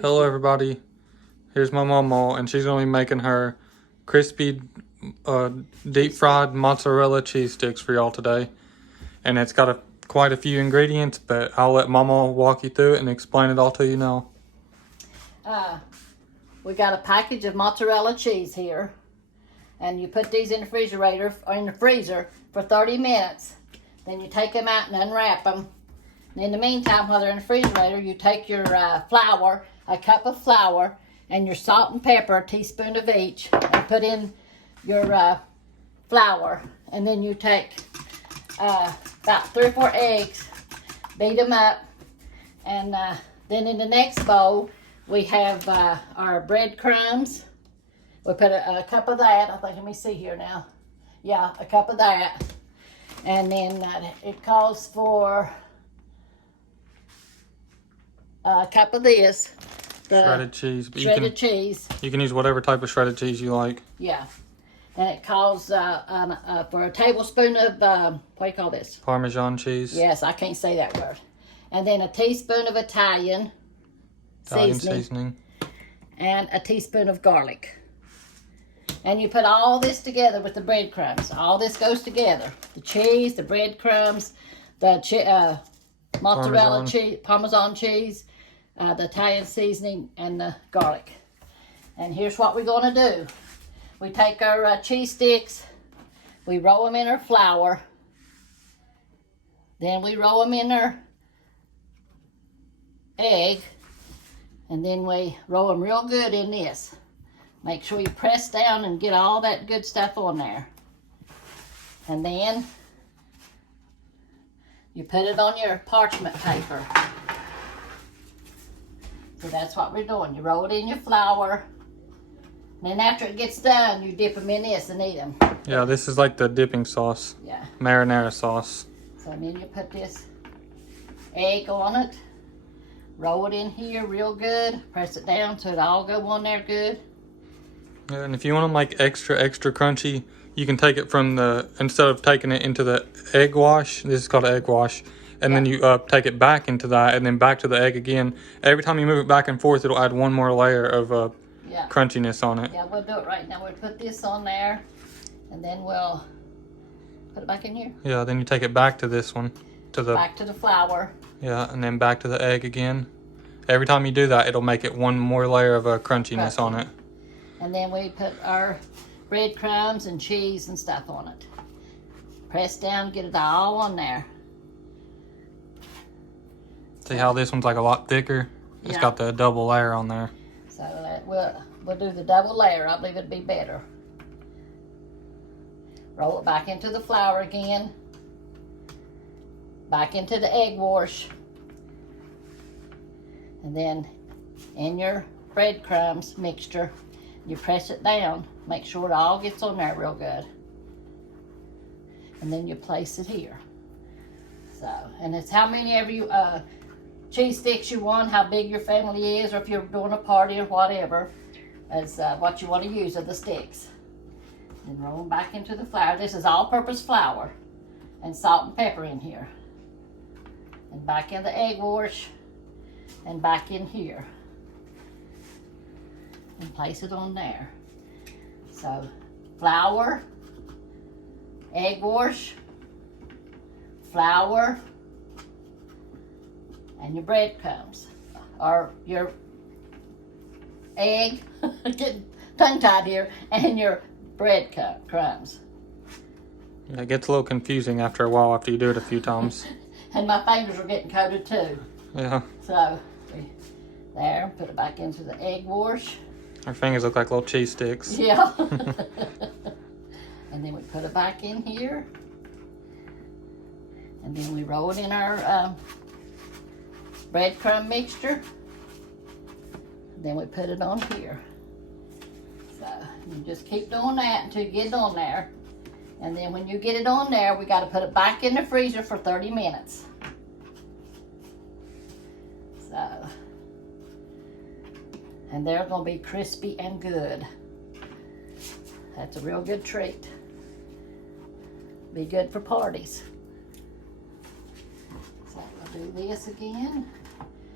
Hello everybody, here's my mama and she's going to be making her crispy deep fried mozzarella cheese sticks for y'all today. And it's got quite a few ingredients, but I'll let mama walk you through it and explain it all to you now. We got a package of mozzarella cheese here, and you put these in the freezer for 30 minutes. Then you take them out and unwrap them. And in the meantime, while they're in the refrigerator, you take your flour, a cup of flour, and your salt and pepper, a teaspoon of each, and put in your flour. And then you take about 3 or 4 eggs, beat them up, and then in the next bowl, we have our breadcrumbs. We put a cup of that. I think, let me see here now. Yeah, a cup of that. And then it calls for a cup of this. Shredded cheese. Shredded cheese. You can use whatever type of shredded cheese you like. Yeah. And it calls for a tablespoon of, what do you call this? Parmesan cheese. Yes, I can't say that word. And then a teaspoon of Italian seasoning. And a teaspoon of garlic. And you put all this together with the breadcrumbs. All this goes together. The cheese, the breadcrumbs, the mozzarella cheese, Parmesan cheese, the Italian seasoning, and the garlic. And here's what we're going to do. We take our cheese sticks, we roll them in our flour, then we roll them in our egg, and then we roll them real good in this. Make sure you press down and get all that good stuff on there. And then you put it on your parchment paper. So that's what we're doing. You roll it in your flour. And then after it gets done, you dip them in this and eat them. Yeah, this is like the dipping sauce. Yeah. Marinara sauce. So then you put this egg on it. Roll it in here real good. Press it down so it all go on there good. Yeah, and if you want them like extra crunchy, you can take it from instead of taking it into the egg wash, this is called an egg wash, and then you take it back into that and then back to the egg again. Every time you move it back and forth, it'll add one more layer of crunchiness on it. Yeah, we'll do it right now. We'll put this on there, and then we'll put it back in here. Yeah, then you take it back to this one. Back to the flour. Yeah, and then back to the egg again. Every time you do that, it'll make it one more layer of crunchiness on it. And then we put our breadcrumbs and cheese and stuff on it. Press down, get it all on there. See how this one's like a lot thicker? It's got the double layer on there. So we'll do the double layer. I believe it'd be better. Roll it back into the flour again. Back into the egg wash. And then in your breadcrumbs mixture, you press it down. Make sure it all gets on there real good. And then you place it here. So, and it's how many of you cheese sticks you want, how big your family is, or if you're doing a party or whatever, as what you want to use of the sticks. And roll them back into the flour. This is all-purpose flour and salt and pepper in here. And back in the egg wash and back in here. And place it on there. So, flour, egg wash, flour, and your breadcrumbs, or your egg, getting tongue-tied here, and your breadcrumbs. Yeah, it gets a little confusing after a while after you do it a few times. And my fingers are getting coated too. Yeah. So, there, put it back into the egg wash. Our fingers look like little cheese sticks. Yeah. And then we put it back in here. And then we roll it in our breadcrumb mixture. Then we put it on here. So you just keep doing that until you get it on there. And then when you get it on there, we got to put it back in the freezer for 30 minutes. So, and they're going to be crispy and good. That's a real good treat. Be good for parties. So I'll do this again.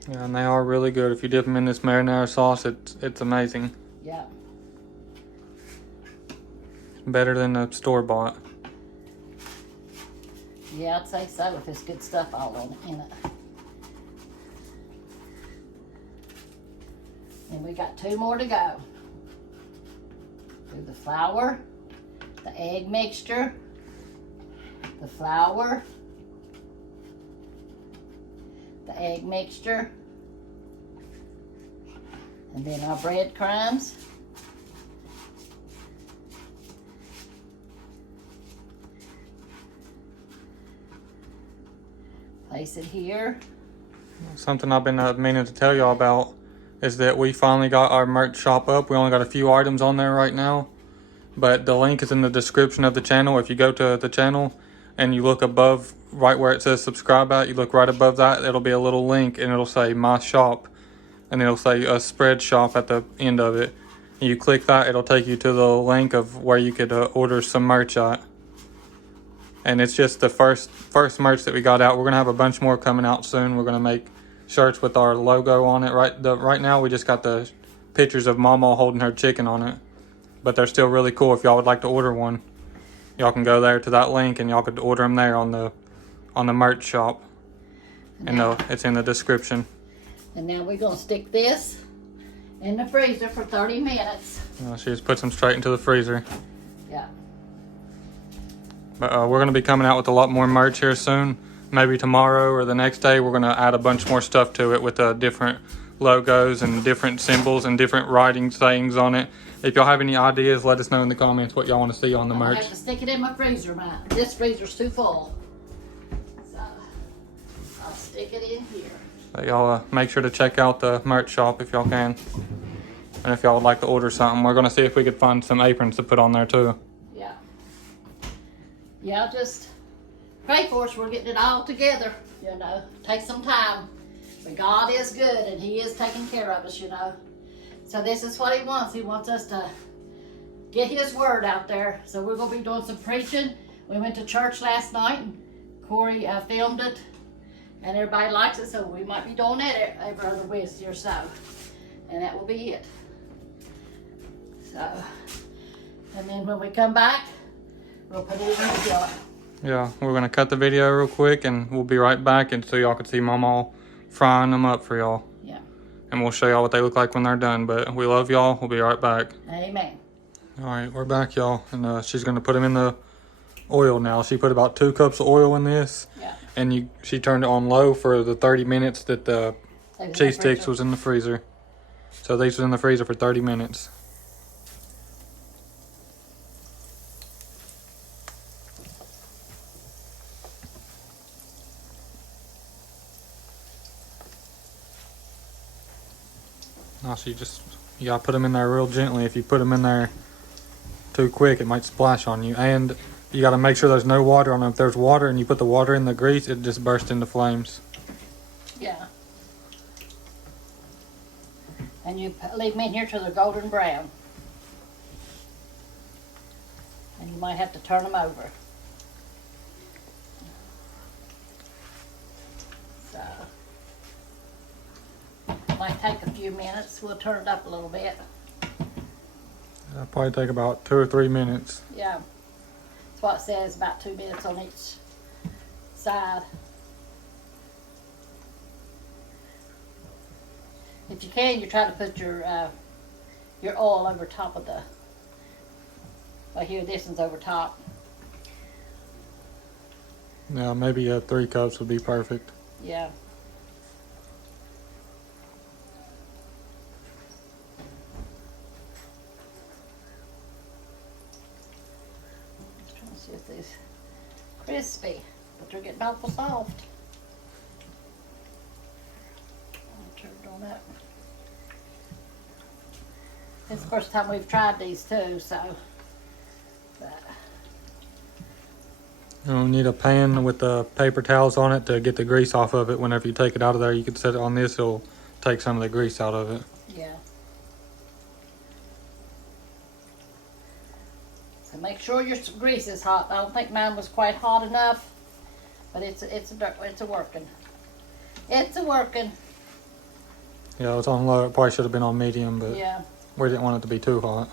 Yeah, and they are really good. If you dip them in this marinara sauce, it's amazing. Yeah. Better than the store-bought. Yeah, I'd say so if it's good stuff all in it. And we got 2 more to go. Do the flour, the egg mixture, the flour, the egg mixture, and then our breadcrumbs. Place it here. Something I've been meaning to tell y'all about is that we finally got our merch shop up. We only got a few items on there right now, but the link is in the description of the channel. If you go to the channel and you look above, right where it says subscribe at, you look right above that, it'll be a little link and it'll say my shop, and it'll say a spread shop at the end of it. And you click that, it'll take you to the link of where you could order some merch at. And it's just the first merch that we got out. We're gonna have a bunch more coming out soon. We're gonna make shirts with our logo on it. Right now we just got the pictures of Mama holding her chicken on it, but they're still really cool. If y'all would like to order one, y'all can go there to that link and y'all could order them there on the merch shop. And it's in the description. And now we're gonna stick this in the freezer for 30 minutes. She just puts them straight into the freezer. Yeah. But we're going to be coming out with a lot more merch here soon. Maybe tomorrow or the next day, we're going to add a bunch more stuff to it with different logos and different symbols and different writing sayings on it. If y'all have any ideas, let us know in the comments what y'all want to see on the merch. I have to stick it in my freezer, man. This freezer's too full. So I'll stick it in here. So y'all make sure to check out the merch shop if y'all can. And if y'all would like to order something, we're going to see if we could find some aprons to put on there too. Yeah, just pray for us. We're getting it all together, you know. Take some time. But God is good and He is taking care of us, you know. So this is what He wants. He wants us to get His word out there. So we're going to be doing some preaching. We went to church last night and Corey filmed it. And everybody likes it, so we might be doing that every other Wednesday or so. And that will be it. So, and then when we come back, we'll put it in the jar. Yeah, we're going to cut the video real quick and we'll be right back, and so y'all can see Mama frying them up for y'all. Yeah. And we'll show y'all what they look like when they're done. But we love y'all. We'll be right back. Amen. All right, we're back, y'all. And she's going to put them in the oil now. She put about 2 cups of oil in this. Yeah. And she turned it on low for the 30 minutes that the cheese sticks was in the freezer. So these was in the freezer for 30 minutes. Now you gotta put them in there real gently. If you put them in there too quick, it might splash on you. And you gotta make sure there's no water on them. If there's water and you put the water in the grease, it just bursts into flames. Yeah. And you leave them in here till they're golden brown. And you might have to turn them over. So, might take a few minutes. We'll turn it up a little bit. It'll probably take about 2 or 3 minutes. Yeah. That's what it says, about 2 minutes on each side. If you can, you try to put your oil over top of the, well here, this one's over top. Yeah, maybe 3 cups would be perfect. Yeah. Just trying to see if these crispy, but they're getting awful soft. I'll turn it on up. It's the first time we've tried these too, so. But, You'll need a pan with the paper towels on it to get the grease off of it. Whenever you take it out of there, you can set it on this. It'll take some of the grease out of it. yeah. So make sure your grease is hot. I don't think mine was quite hot enough, but it's a working. It's a working. Yeah, it was on low. It probably should have been on medium, but Yeah. we didn't want it to be too hot.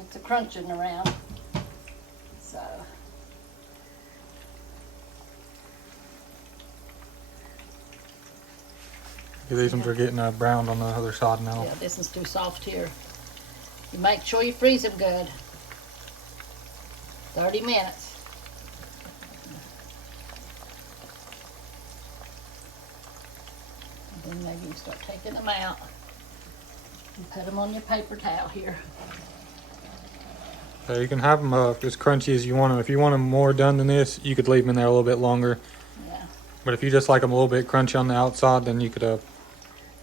It's a crunching around. So. These ones are getting browned on the other side now. Yeah, this is too soft here. You make sure you freeze them good. 30 minutes. And then maybe you start taking them out and put them on your paper towel here. So you can have them as crunchy as you want them. If you want them more done than this, you could leave them in there a little bit longer. Yeah. But if you just like them a little bit crunchy on the outside, then you could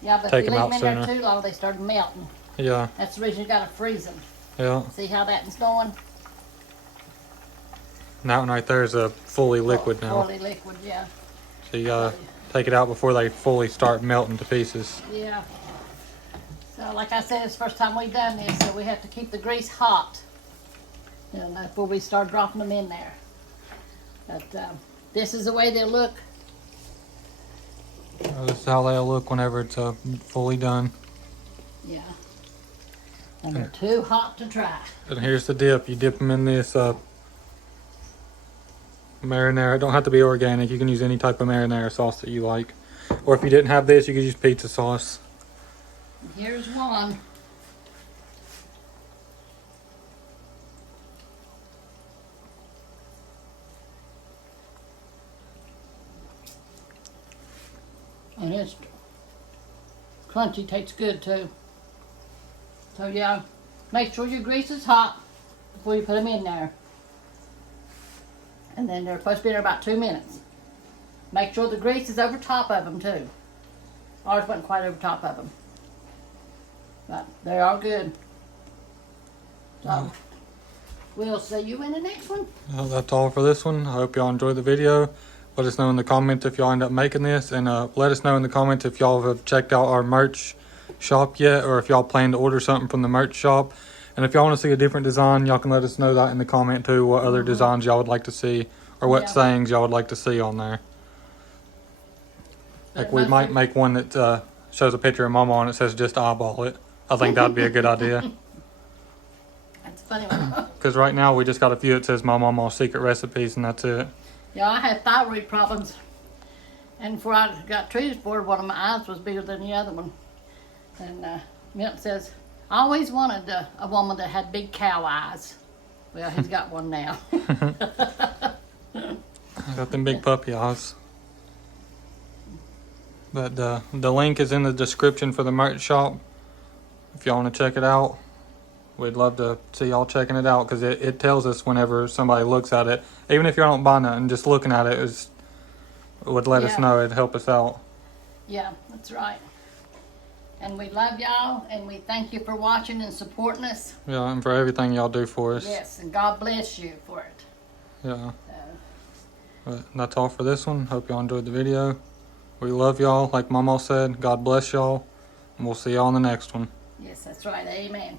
Yeah, but take if you them leave out them in there sooner. too long, they start melting. Yeah, That's the reason you gotta freeze them. yeah. See how that is going? And that one right there is a fully liquid now. Fully liquid, yeah. So you gotta take it out before they fully start melting to pieces. Yeah. So like I said, it's the first time we've done this, so we have to keep the grease hot. You know, before we start dropping them in there. But this is the way they look. This is how they'll look whenever it's fully done. Yeah. And they're too hot to try. And here's the dip. You dip them in this marinara. It don't have to be organic. You can use any type of marinara sauce that you like. Or if you didn't have this, you could use pizza sauce. Here's one. And it's crunchy, tastes good too. So yeah, make sure your grease is hot before you put them in there. And then they're supposed to be in there about 2 minutes. Make sure the grease is over top of them too. Ours wasn't quite over top of them. But they are good. So, we'll see you in the next one. Well, that's all for this one. I hope y'all enjoyed the video. Let us know in the comments if y'all end up making this. And let us know in the comments if y'all have checked out our merch shop yet, or if y'all plan to order something from the merch shop. And if y'all want to see a different design, y'all can let us know that in the comment too, what other designs y'all would like to see, or what sayings y'all would like to see on there. Like we might make one that shows a picture of Mama and it says just eyeball it. I think that'd be a good idea. That's a funny one. Because right now we just got a few that says My Mama's Secret Recipes and that's it. Yeah, I had thyroid problems. And before I got treated for it, one of my eyes was bigger than the other one. And Milton says, I always wanted a woman that had big cow eyes. Well, he's got one now. I got them big puppy eyes. But the link is in the description for the merch shop. If y'all want to check it out, we'd love to see y'all checking it out, because it tells us whenever somebody looks at it. Even if you don't buy nothing, just looking at it would let us know. It'd help us out. Yeah, that's right. And we love y'all, and we thank you for watching and supporting us. Yeah, and for everything y'all do for us. Yes, and God bless you for it. Yeah. But that's all for this one. Hope y'all enjoyed the video. We love y'all. Like Mama said, God bless y'all. And we'll see y'all in the next one. Yes, that's right. Amen.